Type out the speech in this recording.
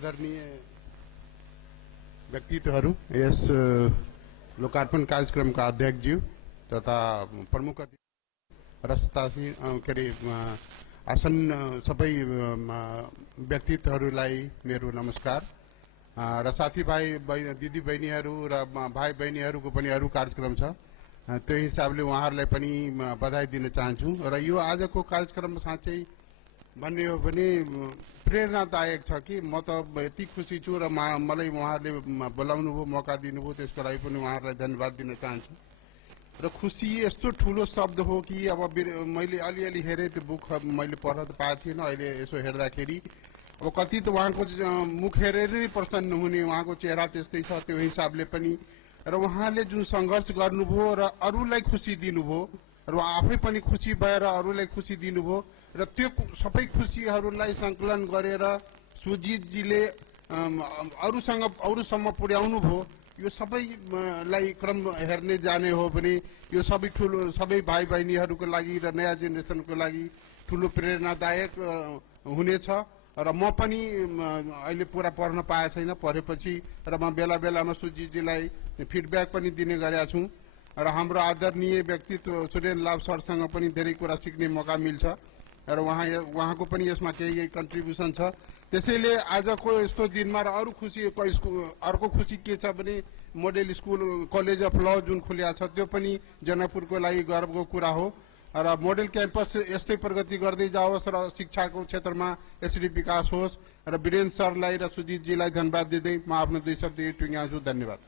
आदरणीय व्यक्तित्वहरू, यस लोकार्पण कार्यक्रमका अध्यक्षज्यू तथा प्रमुख अतिथि र के अरे आसन सबै व्यक्तित्वहरूलाई मेरो नमस्कार र साथीभाइ दिदी बहिनीहरू र भाइ बहिनीहरूको पनि अरू कार्यक्रम छ, त्यो हिसाबले उहाँहरूलाई पनि बधाई दिन चाहन्छु। र यो आजको कार्यक्रम साँच्चै भन्ने हो भने प्रेरणादायक छ कि म त यति खुसी छु र मलाई उहाँहरूले बोलाउनु भयो, मौका दिनुभयो, त्यसको लागि पनि उहाँहरूलाई धन्यवाद दिन चाहन्छु। र खुसी यस्तो ठुलो शब्द हो कि अब मैले अलिअलि हेरेँ, त्यो बुक मैले पढ्न त पाएको थिएन, अहिले यसो हेर्दाखेरि अब कति त उहाँको मुख हेरेर नै प्रसन्न हुने, उहाँको चेहरा त्यस्तै छ, त्यो हिसाबले पनि र उहाँले जुन सङ्घर्ष गर्नुभयो र अरूलाई खुसी दिनुभयो र आफै पनि खुसी भएर अरूलाई खुसी दिनुभयो र त्यो सबै खुसीहरूलाई सङ्कलन गरेर सुजितजीले अरूसम्म पुर्याउनु भयो। यो सबैलाई क्रम हेर्ने जाने हो भने यो सबै भाइ बहिनीहरूको लागि र नयाँ जेनेरेसनको लागि ठुलो प्रेरणादायक हुनेछ। र म पनि अहिले पुरा पढ्न पाएको छैन, पढेपछि र म बेला बेलामा सुजितजीलाई फिडब्याक पनि दिने गरेका छु र हाम्रो आदरणीय व्यक्तित्व सुरेन्द्र लाभ सरसँग पनि धेरै कुरा सिक्ने मौका मिल्छ र उहाँको पनि यसमा केही कन्ट्रिब्युसन छ। त्यसैले आजको यस्तो दिनमा र अर्को खुसी के छ भने मोडेल स्कुल कलेज अफ ल जुन खुल्या छ, त्यो पनि जनकपुरको लागि गर्वको कुरा हो र मोडेल क्याम्पस यस्तै प्रगति गर्दै जाओस् र शिक्षाको क्षेत्रमा यसरी विकास होस्। र वीरेन्द्र सरलाई र सुजितजीलाई धन्यवाद दिँदै म आफ्नो 2 शब्द टुङ्ग्याउँछु। धन्यवाद।